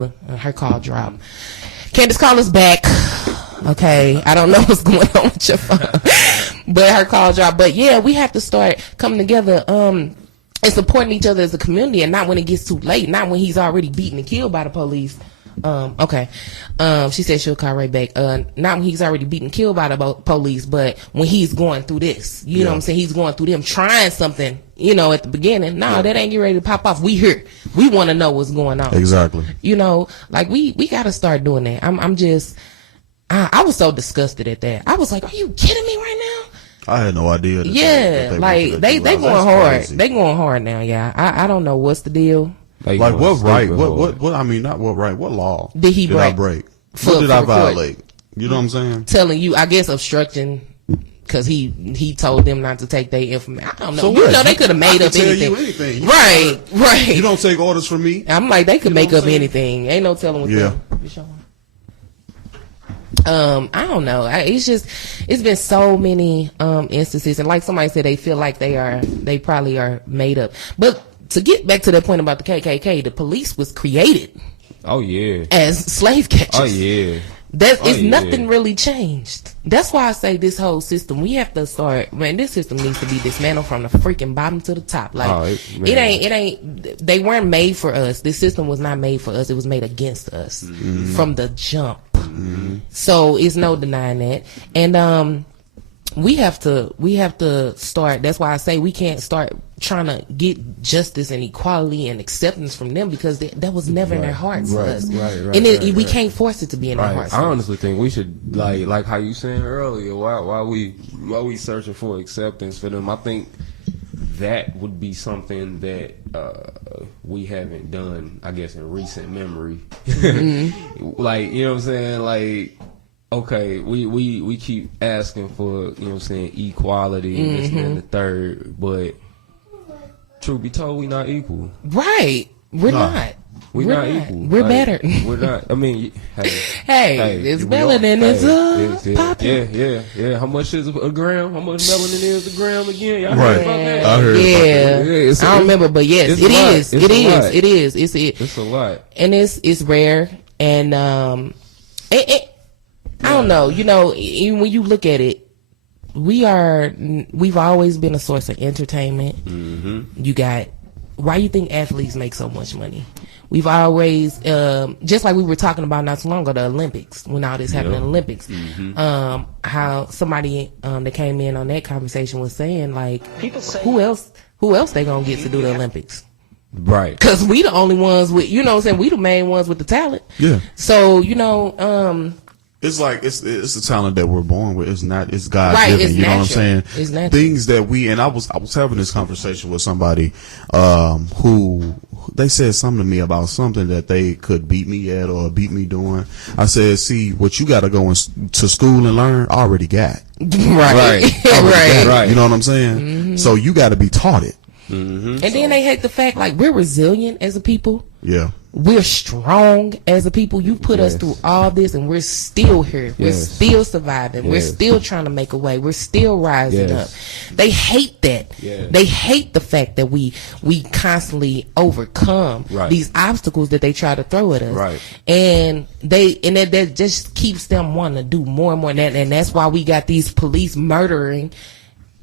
her call dropped. Candace, call us back. Okay, I don't know what's going on with your phone, but her call dropped. But yeah, we have to start coming together and supporting each other as a community, and not when it gets too late, not when he's already beaten and killed by the police. Okay. She said she'll call right back. Not when he's already beaten and killed by the police, but when he's going through this. You know what I'm saying? He's going through them trying something, you know, at the beginning. No, that ain't getting ready to pop off. We here. We want to know what's going on. Exactly. You know, like we got to start doing that. I was so disgusted at that. I was like, are you kidding me right now? I had no idea. They going hard. Crazy. They going hard now. Yeah. I don't know what's the deal. Like what right? What I mean, not what right. What law did he break? I break? What did I violate? You know what I'm saying? Telling you, I guess obstruction, because he told them not to take their information. I don't know. So you know, they could have made up anything. Right. You don't take orders from me. I'm like, they could make up anything. Ain't no telling what I don't know. It's been so many instances, and like somebody said, they feel like they probably are made up. But to get back to that point about the KKK, the police was created. Oh yeah. As slave catchers. Oh yeah. Nothing really changed. That's why I say this whole system, we have to start, man, this system needs to be dismantled from the freaking bottom to the top. Like, it ain't, they weren't made for us. This system was not made for us. It was made against us from the jump. So it's no denying that. And, we have to start. That's why I say we can't start trying to get justice and equality and acceptance from them, because that was never in their hearts for us. We can't force it to be in their hearts. I honestly think we should, like how you saying earlier, while we searching for acceptance for them, I think that would be something that we haven't done, I guess, in recent memory. Like, you know what I'm saying? Like, okay, we keep asking for, you know what I'm saying, equality and this and the third, but truth be told, we not equal. We're not. We're not equal. We're better. We're not. I mean, hey, it's melanin is popping. Yeah. How much is a gram? How much melanin is a gram again? Y'all heard about that? I heard about that. I don't remember, but yes, it is. It's a lot. And it's rare, and I don't know. You know, even when you look at it, we've always been a source of entertainment. You got, why you think athletes make so much money? We've always, just like we were talking about not too long ago, the Olympics, when all this happened in the Olympics, how somebody that came in on that conversation was saying, like, who else they gonna get to do the Olympics? Right. Because we the only ones with, you know what I'm saying, we the main ones with the talent. Yeah. So, you know, it's like it's the talent that we're born with. It's not. It's God given. It's you know natural. what I'm saying? It's natural. Things that and I was having this conversation with somebody who they said something to me about something that they could beat me at or beat me doing. I said, see, what you got to go to school and learn, I already got. Right. You know what I'm saying? So you got to be taught it. And then they hate the fact, like, we're resilient as a people. Yeah. We're strong as a people. You put us through all this, and we're still here. We're still surviving. We're still trying to make a way. We're still rising up. They hate that. They hate the fact that we constantly overcome these obstacles that they try to throw at us. And that just keeps them wanting to do more and more. And that's why we got these police murdering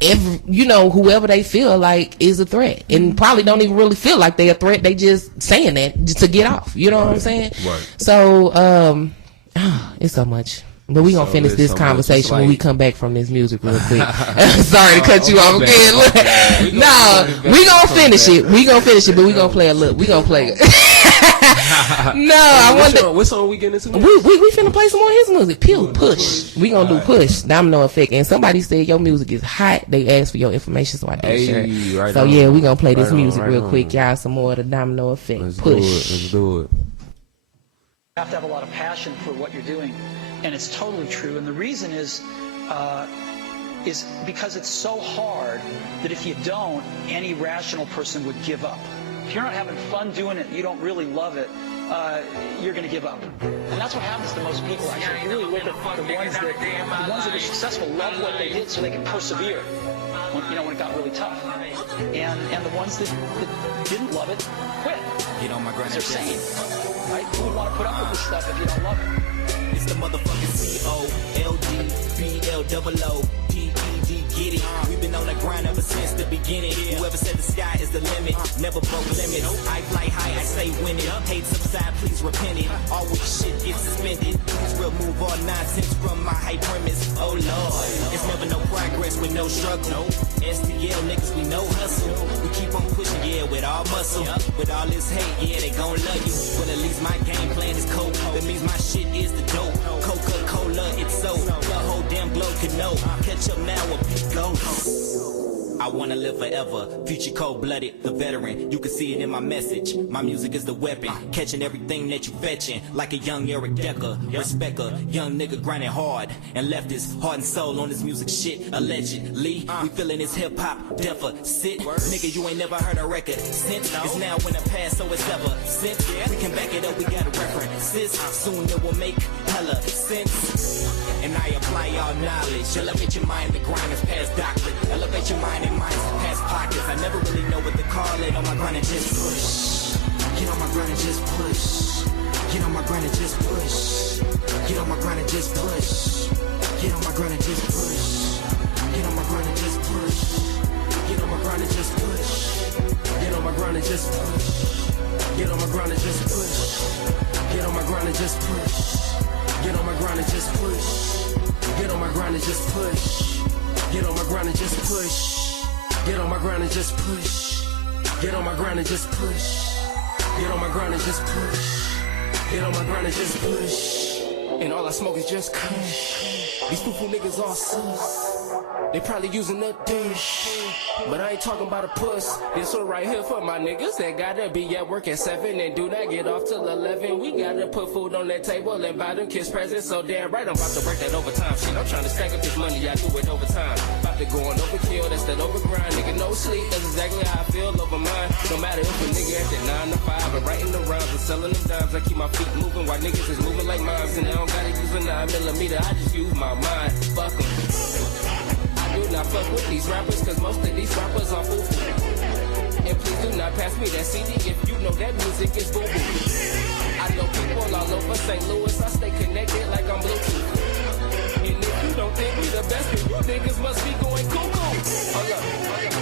whoever they feel like is a threat, and probably don't even really feel like they're a threat. They just saying that just to get off. You know what I'm saying? So, it's so much. But we gonna finish this conversation when we come back from this music real quick. Sorry to cut you off again. No, we gonna finish it. We gonna finish it, but we gonna play a little. We gonna play it. No, I wonder. What song we getting into? We finna play some more of his music. Push. We gonna do Push. Domino Effect. And somebody said your music is hot. They asked for your information, so I did share. So yeah, we gonna play this music real quick, y'all. Some more of the Domino Effect. Push. Let's do it. You have to have a lot of passion for what you're doing, and it's totally true. And the reason is because it's so hard that if you don't, any rational person would give up. If you're not having fun doing it, you don't really love it, you're going to give up. And that's what happens to most people. Actually, if you really look at the ones that are successful love what they did so they can persevere when it got really tough. And the ones that didn't love it quit. They're saying. right? Who would want to put up with this stuff if you don't love it? It's the motherfucking COLDBLOOPED, get it. We've been on the grind ever since the beginning. Whoever said the sky is the limit, never broke limits. I fly high, I stay winning. Hate subside, please repent it. Always shit gets suspended. Please remove all nonsense from my high premise. Oh Lord, it's never no progress with no struggle. STL niggas, we no hustle. We keep on pushing, yeah, with all muscle. With all this hate, yeah, they gon' love you. But at least my game plan is cold. That means my shit is the dope. Coca-Cola, it's so. The whole damn globe can know. Catch up now or peak ghost. I wanna live forever. Future cold-blooded, the veteran. You can see it in my message. My music is the weapon. Catching everything that you fetching. Like a young Eric Decker. Respect a young nigga grinding hard. And left his heart and soul on this music shit. Allegedly, we feeling this hip-hop deficit. Nigga, you ain't never heard a record since. It's now in the past, so it's ever since. We can back it up, we got a references. Soon it will make hella sense. And I apply all knowledge. Elevate your mind, the grind is past doctrine. Elevate your mind and minds past pockets. I never really know what to call it. On my grind and just push. Get on my grind and just push. Get on my grind and just push. Get on my grind and just push. Get on my grind and just push. Get on my grind and just push. Get on my grind and just push. Get on my grind and just push. Get on my grind and just push. Get on my grind and just push. Get on my grind and just push. Get on my grind and just push. Get on my grind and just push. Get on my grind and just push. Get on my grind and just push. Get on my grind and just push. Get on my grind and just push. And all I smoke is just kush. These fool niggas all sus. They probably using a dish, but I ain't talking about a puss. This one right here for my niggas that gotta be at work at 7 and do not get off till 11. We gotta put food on that table and buy them kids presents. So damn right, I'm about to work that overtime shit. I'm trying to stack up this money, I do it overtime. About to go on overkill, that's that overgrind. Nigga, no sleep, that's exactly how I feel over mine. No matter if a nigga at that 9 to 5, but writing the rhymes and selling them dimes. I keep my feet moving while niggas is moving like mimes. And I don't gotta use a 9mm, I just use my mind. Fuck 'em. Do not fuck with these rappers, cause most of these rappers are foo-foo. And please do not pass me that CD if you know that music is boo-boo. I know people all over St. Louis, I stay connected like I'm Bluetooth. And if you don't think we the best, then you niggas must be going cuckoo. Hold up,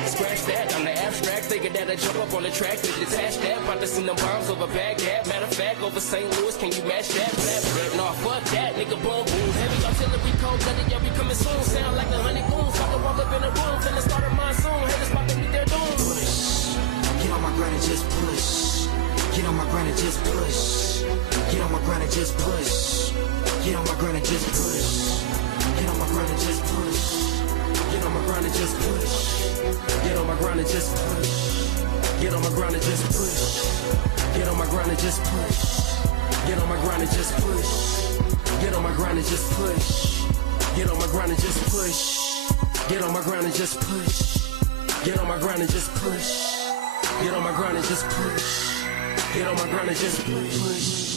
scratch that, I'm the abstract, thinking that I jump up on the track to detach that. About to send them bombs over Baghdad, matter of fact, over St. Louis, can you match that? Nah, fuck that, nigga, boom, boom. Heavy artillery, cold-blooded, yeah, we coming soon. Sound like the honeycombs, fucking walk up in the room, finna start a monsoon. Haters about to meet their doom. Push, get on my grind and just push. Get on my grind and just push. Get on my grind and just push. Get on my grind and just push. Get on my grind and just push. Get on my grind and just push. Get on my grind and just push. Get on my grind and just push. Get on my grind and just push. Get on my grind and just push. Get on my grind and just push. Get on my grind and just push. Get on my grind and just push. Get on my grind and just push. Get on my grind and just push. Get on my grind and just push.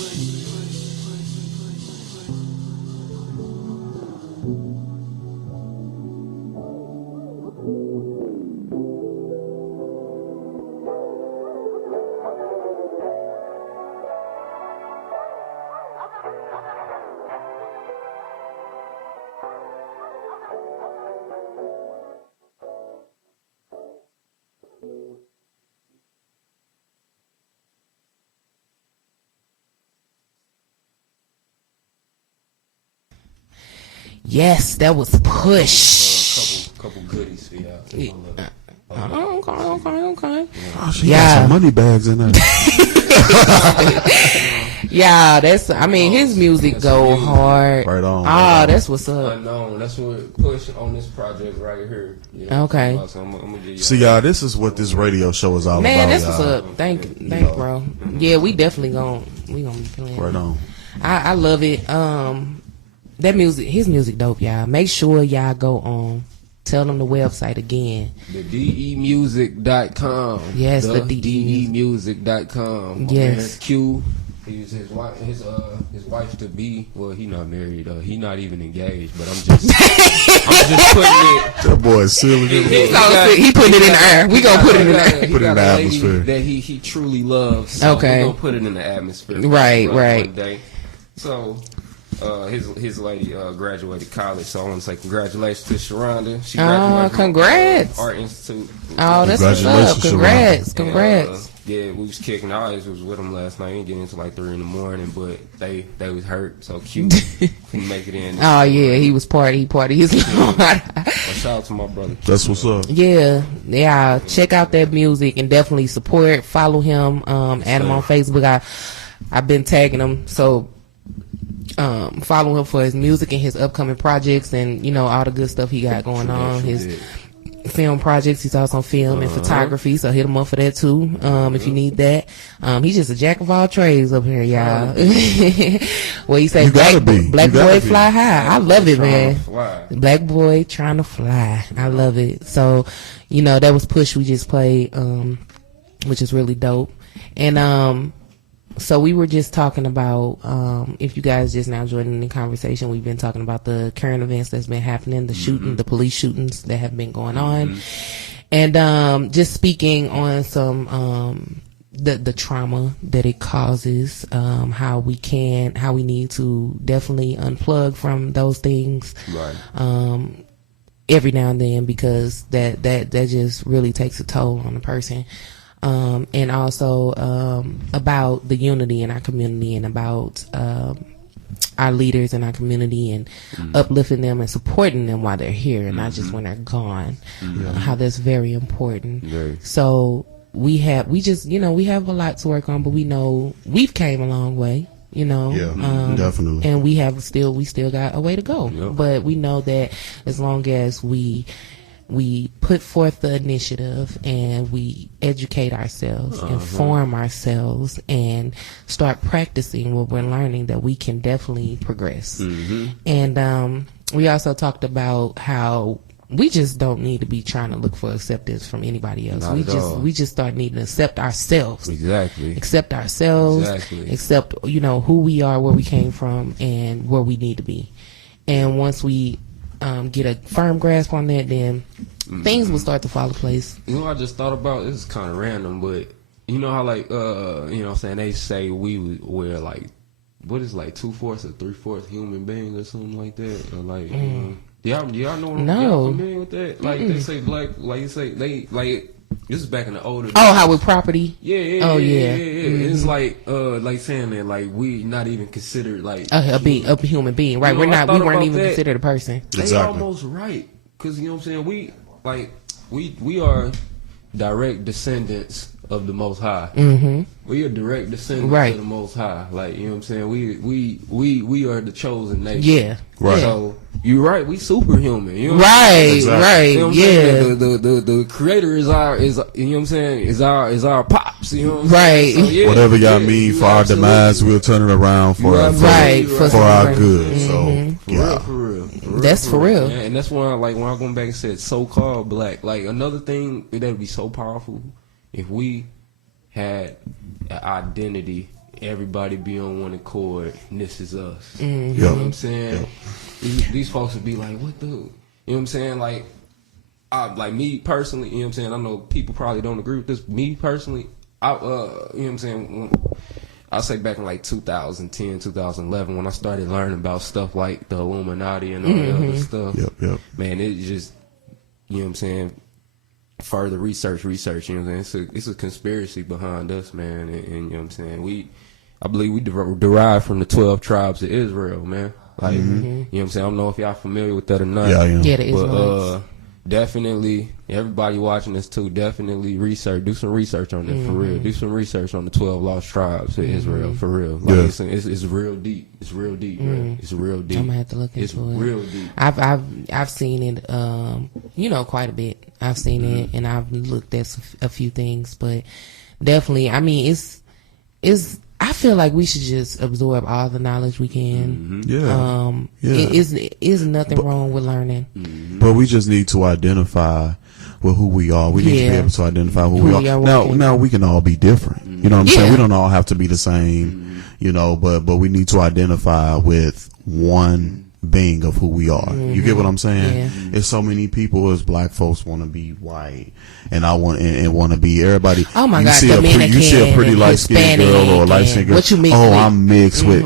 Yes, that was Push. Couple goodies for y'all. Okay. Oh, she got some money bags in there. Yeah, that's. I mean, his music go hard. Right on. That's what's up. Unknown. That's what Push on this project right here. Yeah. Okay. So I'm gonna give See, y'all, this is what this radio show is all Man, about. that's what's up. Thank, bro. Yeah, we definitely gonna be playing. Right on. I love it. That music, his music, dope, y'all. Make sure y'all go on. Tell them the website again. The DEmusic.com. Yes, the DEmusic.com. Yes. Q He's his wife to be. Well, he not married. He not even engaged. But I'm just putting it. That boy is silly. He putting it in the air. We gonna put it in the air. Put it in the atmosphere that he truly loves. So okay. We gonna put it in the atmosphere. Right. One day. So. His lady graduated college, so I want to say congratulations to Sharonda. She graduated congrats. From Art Institute. Oh, that's what's up. Congrats. Yeah, we was kicking. I always was with them last night. We didn't get into like 3 a.m, but they was hurt. So cute. Couldn't make it in. Oh yeah, he was party his long. Shout out to my brother. That's what's up. Yeah. Check out that music and definitely support. Follow him. Add him on Facebook. I've been tagging him, so. Follow him for his music and his upcoming projects and all the good stuff he got going on. His film projects. He's also on film and photography, so hit him up for that too. If you need that. He's just a jack of all trades up here, y'all. Well, he say black boy fly high. I love it, man. Black boy trying to fly. I love it. So, that was Push we just played, which is really dope. And so we were just talking about, if you guys just now joining the conversation, we've been talking about the current events that's been happening, the shooting, the police shootings that have been going on, and just speaking on some the trauma that it causes, how we need to definitely unplug from those things, right? Every now and then, because that just really takes a toll on the person. And also about the unity in our community and about our leaders in our community and uplifting them and supporting them while they're here and not just when they're gone. How that's very important. So we have a lot to work on, but we know we've came a long way. Definitely. And we still got a way to go. But we know that as long as we put forth the initiative and we educate ourselves, inform ourselves, and start practicing what we're learning, that we can definitely progress. And we also talked about how we just don't need to be trying to look for acceptance from anybody else. We just start needing to accept ourselves. Accept ourselves. Accept who we are, where we came from, and where we need to be. And once we get a firm grasp on that, then things will start to fall into place. I just thought about, this is kind of random, but you know how like what I'm saying, they say we're like, what is like 2/4 or 3/4 human beings or something like that, or like y'all know y'all familiar with that? Like they say black, like you say they like. This is back in the older days. How with property? Yeah. It's like saying that like we not even considered like a human being, right? We weren't even considered a person. They almost right, because you know what I'm saying. We are direct descendants of the Most High. We are direct descendants of the Most High. Like, you know what I'm saying. We are the chosen nation. Yeah. Right. So you're right. We superhuman. You know right. You know what I'm saying? The creator is our you know what I'm saying, is our pops. You know what I'm saying? So, yeah, whatever y'all mean for our demise, we'll turn it around for our good. So for real. That's for real. Yeah, and that's why when I go back and said so-called black, like another thing that would be so powerful if we had an identity, everybody be on one accord, and this is us. You know what I'm saying? These folks would be like, what the, you know what I'm saying? Like me personally, you know what I'm saying? I know people probably don't agree with this. Me personally, you know what I'm saying? I'll say back in like 2010, 2011, when I started learning about stuff like the Illuminati and all that other stuff. Man, it just, you know what I'm saying? Further research, you know what I'm saying? It's a conspiracy behind us, man, and you know what I'm saying? I believe we derive from the 12 tribes of Israel, man. Like, you know what I'm saying? I don't know if y'all familiar with that or not. Yeah, I am. Yeah, the Israelites. Definitely, everybody watching this too, definitely do some research on that, for real. Do some research on the 12 lost tribes of Israel, for real. Like, it's real deep. It's real deep, man. It's real deep. I'm gonna have to look into it. It's real deep. I've seen it, quite a bit. I've seen it, and I've looked at a few things, but definitely, I mean, it's. I feel like we should just absorb all the knowledge we can. It is nothing wrong with learning. But we just need to identify with who we are. We need to be able to identify who we are. Now we can all be different. You know what I'm saying? We don't all have to be the same. you know, but we need to identify with one being of who we are. You get what I'm saying? Yeah. There's so many people as black folks want to be white, and I want and want to be everybody. Oh my you God, see you see a pretty light skinned girl or a light skinned girl. What you mix oh, with? I'm mixed with.